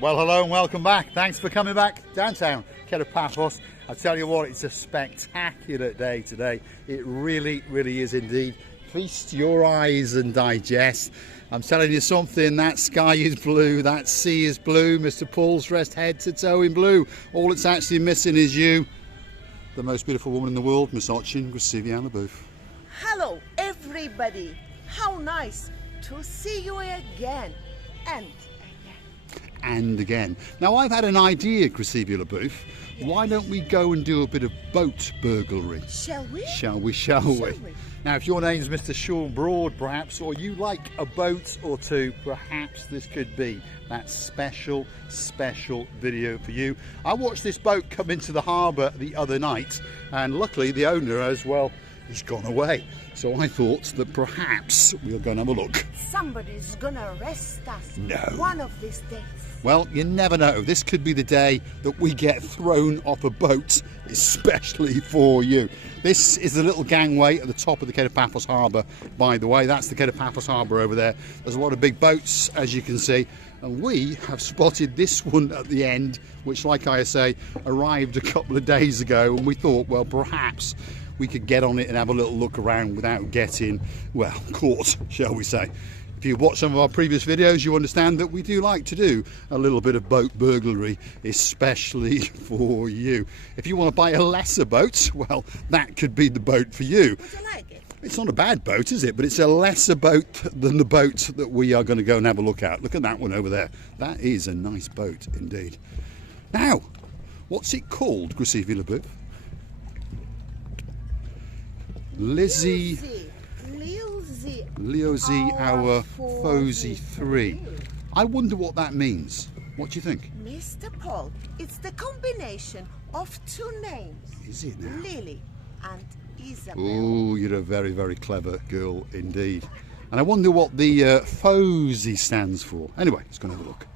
Well, hello and welcome back. Thanks for coming back downtown Kato Paphos. I tell you what, it's a spectacular day today. It really, really is indeed. Feast your eyes and digest. I'm telling you something, that sky is blue, that sea is blue. Mr. Paul's dressed head to toe in blue. All it's actually missing is you, the most beautiful woman in the world, Miss Ochin Grasiviana. Hello, everybody. How nice to see you again and again. And again. Now, I've had an idea, Grasiviana. Yes. Why don't we go and do a bit of boat burglary? Shall we? Shall we? Now, if your name's Mr. Sean Broad, perhaps, or you like a boat or two, perhaps this could be that special video for you. I watched this boat come into the harbour the other night, and luckily the owner as well, he's gone away. So I thought that perhaps we'll go and have a look. Somebody's gonna arrest us. No. One of these days. Well, you never know. This could be the day that we get thrown off a boat, especially for you. This is the little gangway at the top of the Kato Paphos Harbour, by the way. That's the Kato Paphos Harbour over there. There's a lot of big boats, as you can see. And we have spotted this one at the end, which, like I say, arrived a couple of days ago. And we thought, well, perhaps we could get on it and have a little look around without getting, well, caught, shall we say. If you watch some of our previous videos, you understand that we do like to do a little bit of boat burglary, especially for you. If you want to buy a lesser boat, well, that could be the boat for you. Would you like it? It's not a bad boat, is it? But it's a lesser boat than the boat that we are going to go and have a look at. Look at that one over there. That is a nice boat indeed. Now, what's it called, Grasiviana? Leo Z our Fozy 3. I wonder what that means. What do you think? Mr. Paul, it's the combination of two names. Is it now? Lily and Isabel. Oh, you're a very, very clever girl indeed. And I wonder what the Fozy stands for. Anyway, let's go and have a look.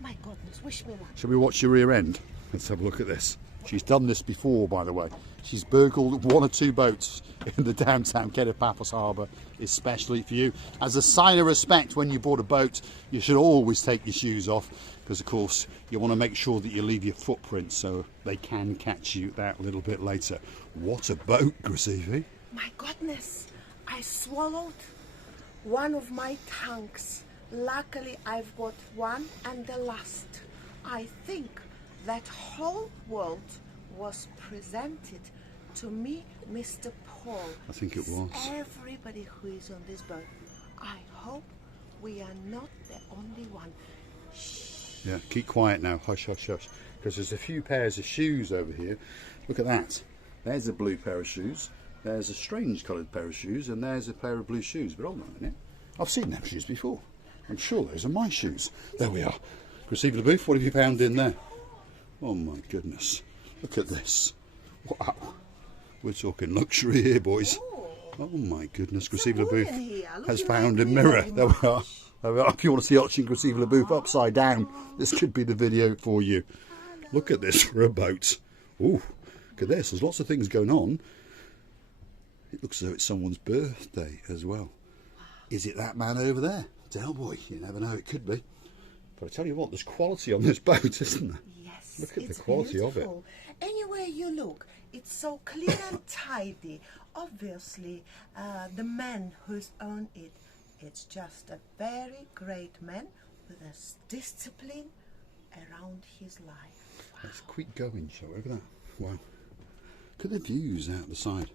My goodness, wish me luck. Shall we watch your rear end? Let's have a look at this. She's done this before, by the way. She's burgled one or two boats in the downtown Kato Paphos Harbour, especially for you. As a sign of respect, when you board a boat, you should always take your shoes off, because of course you want to make sure that you leave your footprint so they can catch you that little bit later. What a boat, Grasivi. My goodness, I swallowed one of my tanks. Luckily I've got one and the last. I think that whole world was presented to me, Mr. Paul. I think it was. Everybody who is on this boat. I hope we are not the only one. Shh. Yeah, keep quiet now. Hush, hush, hush. Because there's a few pairs of shoes over here. Look at that. There's a blue pair of shoes. There's a strange coloured pair of shoes. And there's a pair of blue shoes. But hold on a minute. I've seen them shoes before. I'm sure those are my shoes. There we are. Grasiviana, what have you found in there? Oh my goodness. Look at this. Wow. We're talking luxury here, boys. Oh my goodness. Grasiviana has found a mirror. There we are. If you want to see Ochin Grasiviana upside down, this could be the video for you. Look at this for a boat. Ooh, look at this. There's lots of things going on. It looks as though it's someone's birthday as well. Is it that man over there? Del boy, you never know. It could be. But I tell you what, there's quality on this boat, isn't there? Yes, look at it's the quality beautiful. of it. Anywhere you look, it's so clean and tidy. Obviously, the man who's owned it, it's just a very great man with a discipline around his life. Wow. Let's keep going, shall we? Look at that. Wow. Look at the views out the side.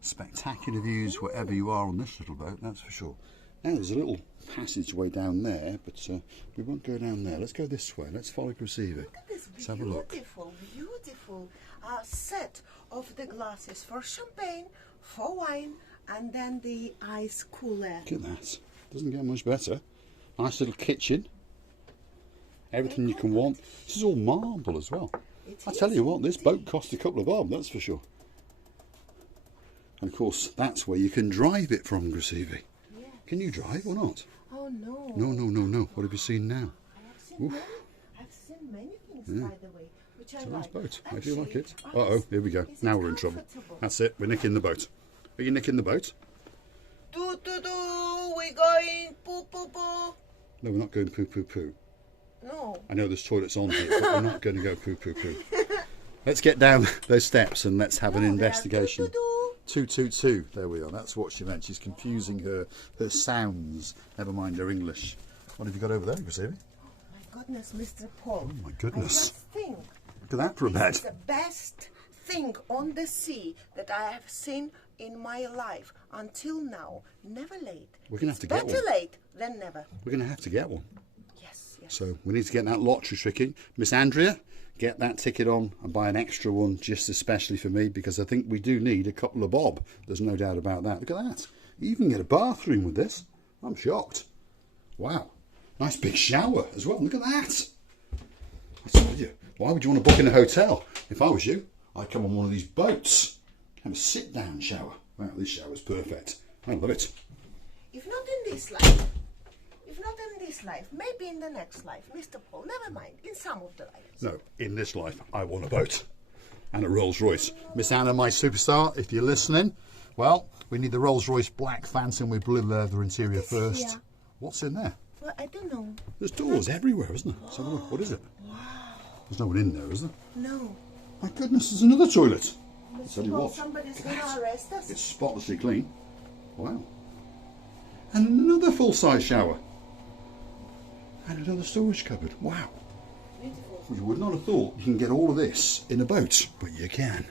Spectacular views wherever you are on this little boat, that's for sure. Now there's a little passageway down there, but we won't go down there. Let's go this way. Let's follow Grasivi. Look at this Let's have a look. beautiful set of the glasses for champagne, for wine, and then the ice cooler. Look at that. Doesn't get much better. Nice little kitchen. Everything you can want. This is all marble as well. I tell you what, this boat cost a couple of bob, that's for sure. And of course, that's where you can drive it from, Grasivi. Yes. Can you drive or not? Oh no. No. What have you seen now? I've seen many things, by the way, which It's I a nice like. boat. I do Actually, like it. Uh-oh, here we go. Now we're in trouble. That's it, we're nicking the boat. Are you nicking the boat? Do, we're going poo. No, we're not going poo. No. I know there's toilets on here, but we're not going to go poo. Let's get down those steps and let's have an investigation. 222. There we are. That's what she meant. She's confusing her sounds. Never mind her English. What have you got over there, Grisavy? Oh my goodness, Mr. Paul. Oh my goodness. I just think Look at that for a bed. it's the best thing on the sea that I have seen in my life until now. Never late. We're going to have to get one. Better late than never. We're going to have to get one. Yes. So we need to get that lottery ticket. Miss Andrea, get that ticket on and buy an extra one just especially for me, because I think we do need a couple of bob. There's no doubt about that. Look at that. You even get a bathroom with this. I'm shocked. Wow. Nice big shower as well. Look at that. I tell you, why would you want to book in a hotel? If I was you, I'd come on one of these boats. Have a sit-down shower. Wow, this shower's perfect. I love it. If not in this life, maybe in the next life, Mr. Paul, never mind, in some of the lives. No, in this life, I want a boat and a Rolls Royce. Miss Anna, my superstar, if you're listening, well, we need the Rolls Royce black phantom with blue leather interior first. Here. What's in there? Well, I don't know. There's doors everywhere, isn't there? So what is it? Wow. There's no one in there, is there? No. My goodness, there's another toilet. I'll tell you Paul, what. somebody's going to arrest us. It's spotlessly clean. Wow. And another full-size shower. And another storage cupboard. Wow. Beautiful. You would not have thought you can get all of this in a boat, but you can.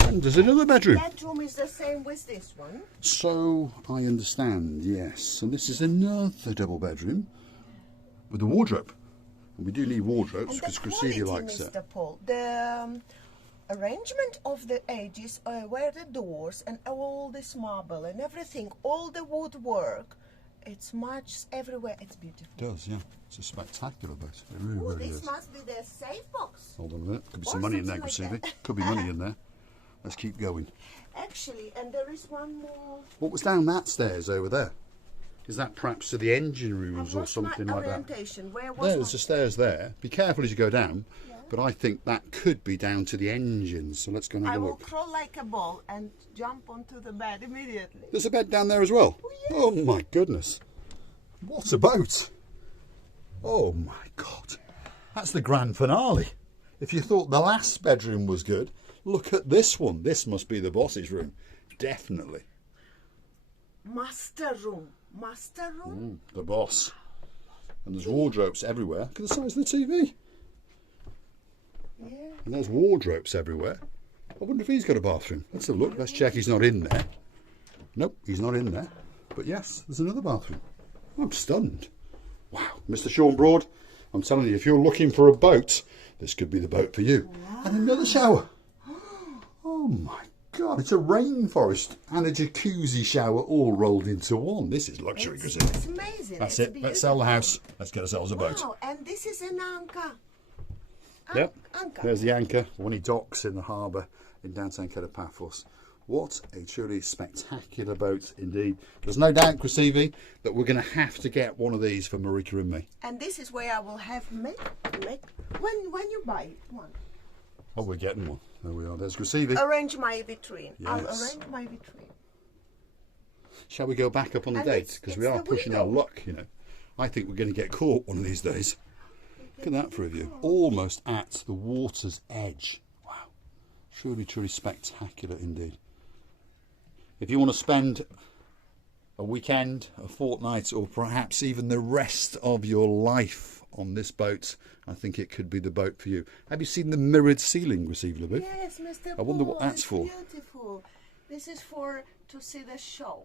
And there's another bedroom. Bedroom is the same with this one. So I understand, yes. And this is another double bedroom with a wardrobe. And we do need wardrobes And because the quality, Gracilia likes it. Mr. Paul, the arrangement of the edges, where the doors and all this marble and everything, all the woodwork, it's much everywhere. It's beautiful. It does, yeah. It's a spectacular boat. It really, Oh, really this is. must be the safe box. Hold on a minute. Could be Or some money in there, something like Gracilia. that. Could be money in there. Let's keep going. Actually, and there is one more. What was down that stairs over there? Is that perhaps to the engine rooms I've or lost something my like that? orientation. Where was There's the stairs there. Be careful as you go down. Yeah. But I think that could be down to the engines. So let's go and have I a will look. crawl like a ball and jump onto the bed immediately. There's a bed down there as well. Oh my goodness. What a boat. Oh my God. That's the grand finale. If you thought the last bedroom was good, look at this one. This must be the boss's room. Definitely. Master room. Master room. The boss. And there's wardrobes everywhere. Look at the size of the TV. Yeah. And there's wardrobes everywhere. I wonder if he's got a bathroom. Let's have a look. Let's check he's not in there. Nope, he's not in there. But yes, there's another bathroom. I'm stunned. Wow. Mr. Sean Broad, I'm telling you, if you're looking for a boat, this could be the boat for you. Wow. And another shower. Oh my God, it's a rainforest and a jacuzzi shower all rolled into one. This is luxury, It's isn't it? amazing. That's It's it. Let's sell the beautiful. house. Let's get ourselves a boat. Wow, and this is an anchor. Yep. Anchor. There's the anchor when he docks in the harbour in downtown Kato Paphos. What a truly spectacular boat indeed. There's no doubt, Gracilia, that we're going to have to get one of these for Marika and me. And this is where I will have make when you buy one. Oh, we're getting one. There we are. There's Gracilia. Arrange my vitrine. I'll Yes. arrange my vitrine. Shall we go back up on the And date? it's Because we are the pushing our window. luck, you know. I think we're going to get caught one of these days. Look at that for a view. Almost at the water's edge. Wow. Truly, truly spectacular indeed. If you want to spend a weekend, a fortnight, or perhaps even the rest of your life on this boat, I think it could be the boat for you. Have you seen the mirrored ceiling, Gracilia? Yes, Mr. I wonder what Paul, that's it's for. Beautiful. This is for to see the show.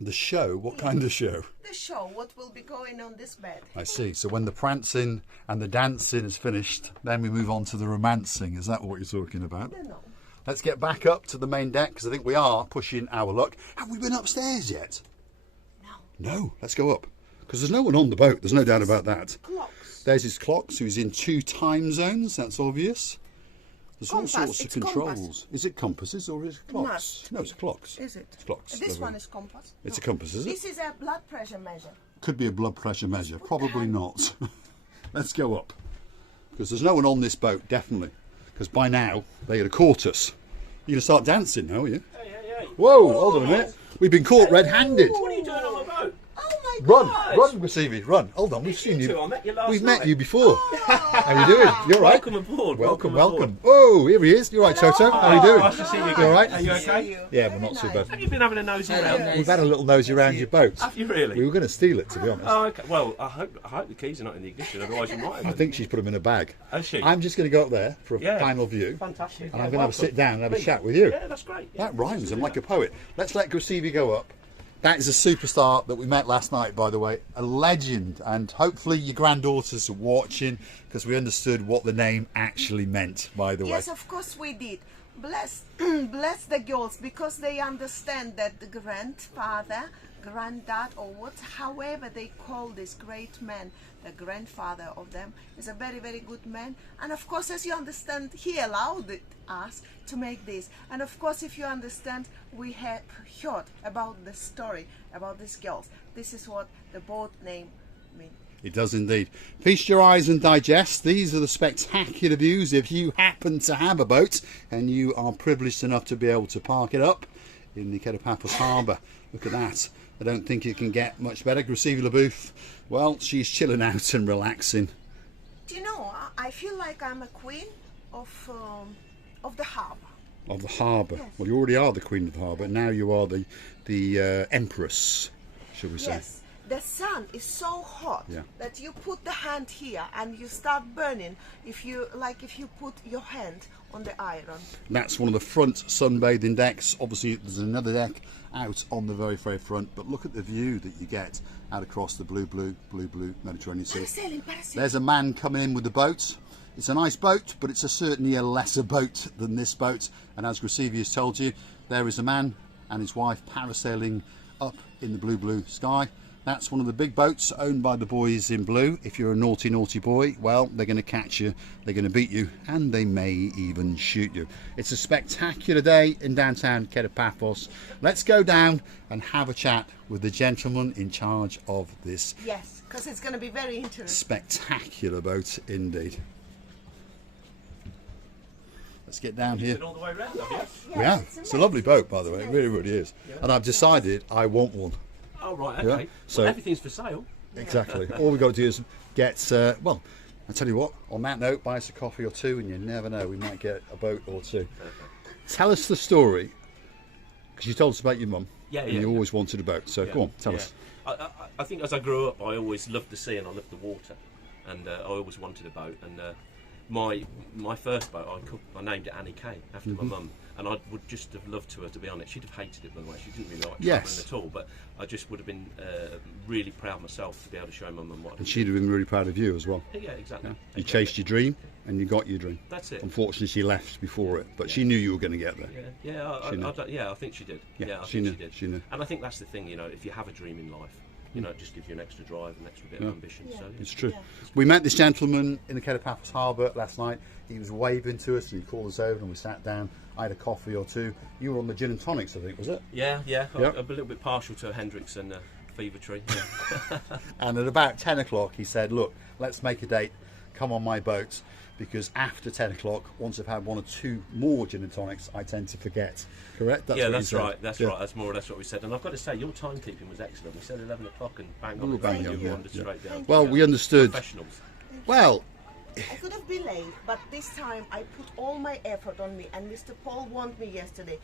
The show? What kind of show? The show. What will be going on this bed? I see. So when the prancing and the dancing is finished, then we move on to the romancing. Is that what you're talking about? I don't know. Let's get back up to the main deck because I think we are pushing our luck. Have we been upstairs yet? No. No. Let's go up because there's no one on the boat. There's no doubt about that. Clocks. There's his clock, so he's in 2 time zones. That's obvious. There's Compass, all sorts of it's controls. compass. Is it compasses or is it clocks? Must No, it's clocks. Is it? It's clocks. This Lovely. one is compass. It's No. a compass, is it? This is a blood pressure measure. Could be a blood pressure measure. Probably not. Let's go up. Because there's no one on this boat, definitely. Because by now, they'd have caught us. You're going to start dancing now, are you? Hey. Whoa, hold on a minute. We've been caught red-handed. What are you doing on my boat? Oh my Run, Receivy, run. Hold on, we've seen you. I met you last We've night. met you before. How are you doing? You all right? Welcome aboard. Welcome. Oh, here he is. You all right, Toto? How are you doing? Nice to see you again. You all right? Are you okay? Yeah, we're not too bad. Have you been having a nosy around? We've had a little nosy around your boat. Have you really? We were going to steal it, to be honest. Oh, okay. Well, I hope the keys are not in the ignition, otherwise you might have. I think she's put them in a bag. Has she? I'm just going to go up there for a Yeah. final view. Fantastic. And I'm going to have a sit down and have a chat with you. Yeah, that's great. Yeah. That rhymes. I'm like a poet. Let's let Gracevy go up. That is a superstar that we met last night, by the way. A legend. And hopefully your granddaughters are watching, because we understood what the name actually meant, by the way. Yes, of course we did. Bless, bless the girls, because they understand that the grandfather, granddad, or what, however they call this great man, the grandfather of them, is a very, very good man. And of course, as you understand, he allowed us to make this. And of course, if you understand, we have heard about the story about these girls. This is what the boat name means. It does indeed. Feast your eyes and digest. These are the spectacular views if you happen to have a boat and you are privileged enough to be able to park it up in the Kato Paphos Harbour. Look at that. I don't think it can get much better. Gracevy LaBouffe, well, she's chilling out and relaxing. Do you know, I feel like I'm a queen of the harbour. Of the harbour. Yes. Well, you already are the Queen of the Harbour. Now you are the Empress, shall we say. Yes. The sun is so hot that you put the hand here and you start burning if you put your hand on the iron. That's one of the front sunbathing decks. Obviously there's another deck out on the very, very front, but look at the view that you get out across the blue Mediterranean Sea. Parasailing. There's a man coming in with the boat. It's a nice boat, but it's certainly a lesser boat than this boat. And as Gracevy has told you, there is a man and his wife parasailing up in the blue sky. That's one of the big boats owned by the boys in blue. If you're a naughty boy, well, they're going to catch you, they're going to beat you, and they may even shoot you. It's a spectacular day in downtown Kato Paphos. Let's go down and have a chat with the gentleman in charge of this. Yes, because it's going to be very interesting. Spectacular boat indeed. Let's get down here. All the way around, have you? Yeah, it's a lovely boat, by the way. It really is. And I've decided I want one. Oh, right, okay. Yeah, so- Well, everything's for sale. Exactly. All we've got to do is get, well, I tell you what, on that note, buy us a coffee or two, and you never know, we might get a boat or two. Tell us the story, because you told us about your mum, and you always wanted a boat. So go on, tell us. I think as I grew up, I always loved the sea and I loved the water, and I always wanted a boat. And my first boat, I named it Annie K after my mum. And I would just have loved to be honest. She'd have hated it, by the way. She didn't really like travelling at all. But I just would have been really proud myself to be able to show my mum what. And she'd have been really proud of you as well. Yeah, exactly. Yeah. You chased your dream, and you got your dream. That's it. Unfortunately, she left before it, but she knew you were going to get there. I think she did. I she think knew. she did. And I think that's the thing, you know, if you have a dream in life, you know, it just gives you an extra drive, an extra bit of ambition. So It's true. We met this gentleman in the Kato Paphos Harbour last night. He was waving to us and he called us over and we sat down. I had a coffee or two. You were on the gin and tonics, I think, was it? Yeah. Yep. I'm a little bit partial to Hendrix and Fever Tree. Yeah. And at about 10 o'clock he said, look, let's make a date. Come on my boat. Because after 10 o'clock, once I've had one or two more gin and tonics, I tend to forget. Correct? That's right. That's right. That's more or less what we said. And I've got to say, your timekeeping was excellent. We said 11 o'clock and bang on. Bang on, you wandered straight down. Well, we understood. Professionals. Well, I could have been late, but this time I put all my effort on me. And Mr. Paul warned me yesterday,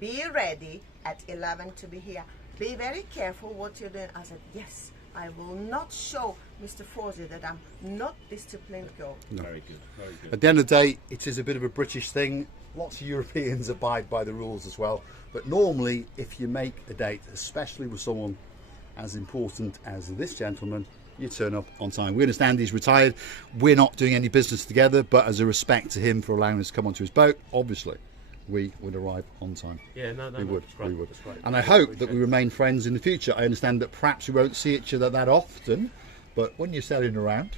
be ready at 11 to be here. Be very careful what you're doing. I said, yes. I will not show Mr. Forsey that I'm not disciplined girl. No. Very good. Very good. At the end of the day, it is a bit of a British thing. Lots of Europeans abide by the rules as well. But normally, if you make a date, especially with someone as important as this gentleman, you turn up on time. We understand he's retired. We're not doing any business together, but as a respect to him for allowing us to come onto his boat, obviously, we would arrive on time. Yeah, we would. That's great. We would. That's great. And I hope that we remain friends in the future. I understand that perhaps we won't see each other that often, but when you're sailing around,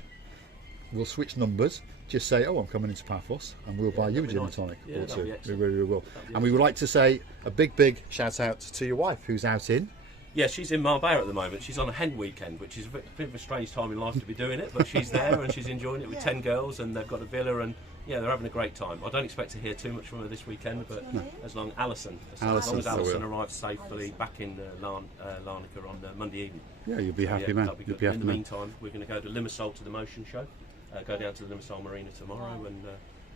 we'll switch numbers. Just say, oh, I'm coming into Paphos, and we'll buy you a gin and tonic or two. We really will. And we would like to say a big shout out to your wife, who's out in. Yeah, she's in Marbella at the moment. She's on a hen weekend, which is a bit of a strange time in life to be doing it, but she's there and she's enjoying it with 10 girls, and they've got a villa and Yeah, they're having a great time. I don't expect to hear too much from her this weekend, but as long as Alison, Alison arrives safely back in Larnaca on Monday evening. Yeah, you'll be happy, man. You'll be happy, in the man. meantime, we're going to go to Limassol to the motion show. Go down to the Limassol Marina tomorrow, and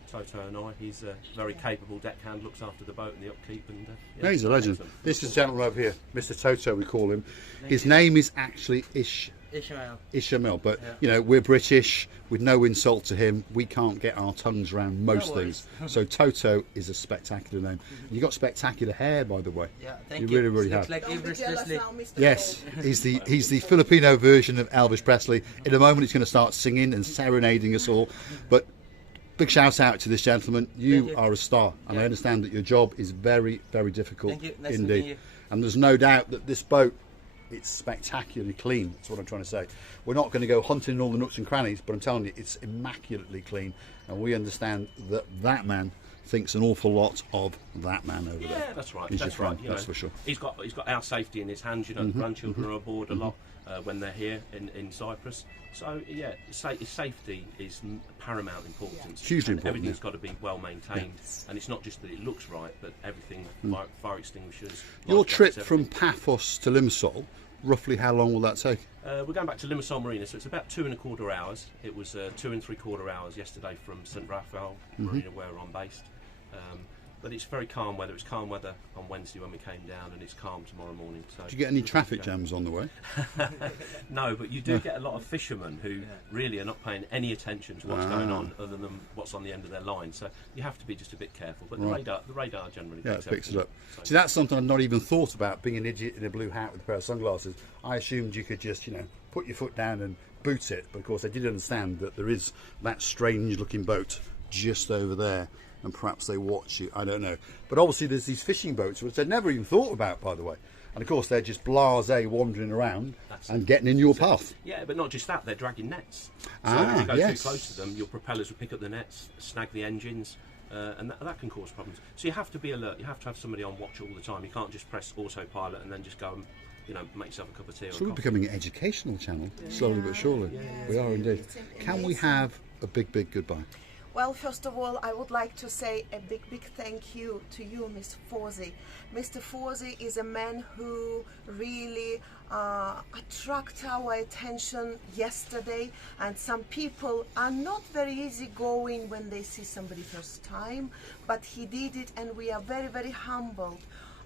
Toto and I, he's a very capable deckhand, looks after the boat and the upkeep. And No, he's a legend. excellent. This is a gentleman over here, Mr. Toto, we call him. His name is actually Ishamel, but you know, we're British, with no insult to him, we can't get our tongues around most things. So Toto is a spectacular name. You got spectacular hair, by the way. Yeah, thank You you. really, really Looks have. like Don't be Elvis jealous Presley. now, Mr. Yes, Cole. he's the Filipino version of Elvis Presley. In a moment, he's going to start singing and serenading us all. But big shout out to this gentleman. You Thank you. are a star, and I understand that your job is very, very difficult Thank you. Nice indeed. meeting you. And there's no doubt that this boat, it's spectacularly clean. That's what I'm trying to say. We're not going to go hunting in all the nooks and crannies, but I'm telling you, it's immaculately clean, and we understand that that man thinks an awful lot of that man over there. Yeah, that's right. He's That's your right. friend, that's for sure. He's got our safety in his hands. You know, the grandchildren are aboard a lot when they're here in Cyprus. So yeah, safety is paramount importance. Hugely And important, Everything's yeah. got to be well maintained, and it's not just that it looks right, but everything, fire extinguishers. Your life trip jackets, from everything. Paphos to Limassol, roughly how long will that take? We're going back to Limassol Marina, so it's about 2¼ hours. It was 2¾ hours yesterday from St Raphael Marina, where I'm based. But it's very calm weather. It's calm weather on Wednesday when we came down, and it's calm tomorrow morning. So Did you get any traffic jams on the way? No, but you do get a lot of fishermen who really are not paying any attention to what's going on other than what's on the end of their line. So you have to be just a bit careful. But the radar generally Yeah, it picks it everything. up. So- See, that's something I've not even thought about, being an idiot in a blue hat with a pair of sunglasses. I assumed you could just, you know, put your foot down and boot it, but of course I did understand that there is that strange looking boat just over there, and perhaps they watch you, I don't know. But obviously there's these fishing boats, which I'd never even thought about, by the way. And of course they're just blasé wandering around and getting in your path. Yeah, but not just that, they're dragging nets. So Ah, if you go yes. too close to them, your propellers will pick up the nets, snag the engines, and that can cause problems. So you have to be alert. You have to have somebody on watch all the time. You can't just press autopilot and then just go and, you know, make yourself a cup of tea or So we're coffee. becoming an educational channel, slowly but surely. We are indeed. It's Can we amazing. have a big, big goodbye? Well, first of all, I would like to say a big, big thank you to you, Mr. Fawzi. Mr. Fawzi is a man who really attracted our attention yesterday, and some people are not very easygoing when they see somebody first time, but he did it, and we are very, very humbled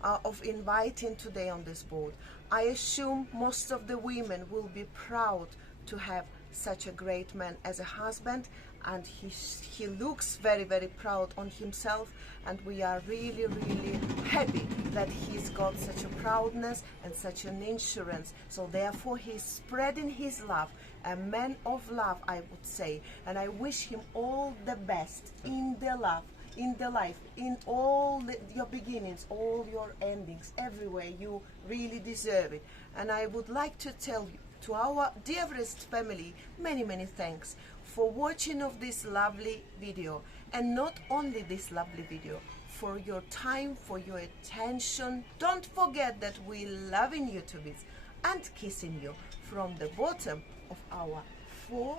of inviting today on this board. I assume most of the women will be proud to have such a great man as a husband, and he looks very, very proud on himself, and we are really, really happy that he's got such a proudness and such an insurance. So therefore he's spreading his love, a man of love, I would say, and I wish him all the best in the love, in the life, in all your beginnings, all your endings, everywhere. You really deserve it. And I would like to tell you, to our dearest family, many, many thanks for watching of this lovely video, and not only this lovely video, for your time, for your attention. Don't forget that we loving you to bits and kissing you from the bottom of our 4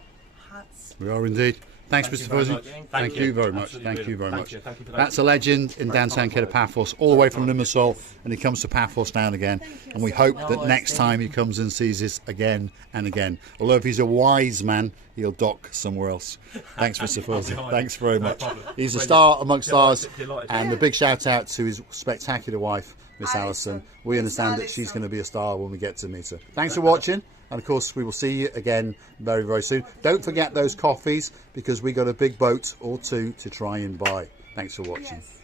hearts. We are indeed. Thanks, Mr. Fawzi. Thank you you. very much. Absolutely Thank you very brilliant. much. Thank you for that. That's a legend in downtown Kato Paphos, all the way from Limassol, and he comes to Paphos now and again. And we hope that next time he comes and sees us again and again. Although if he's a wise man, he'll dock somewhere else. Thanks, Mr. Fawzi. Thanks very much. He's a star amongst stars. And a big shout out to his spectacular wife, Miss Alison. We understand that she's going to be a star when we get to meet her. Thanks for watching. And of course, we will see you again very, very soon. Don't forget those coffees, because we got a big boat or two to try and buy. Thanks for watching. Yes.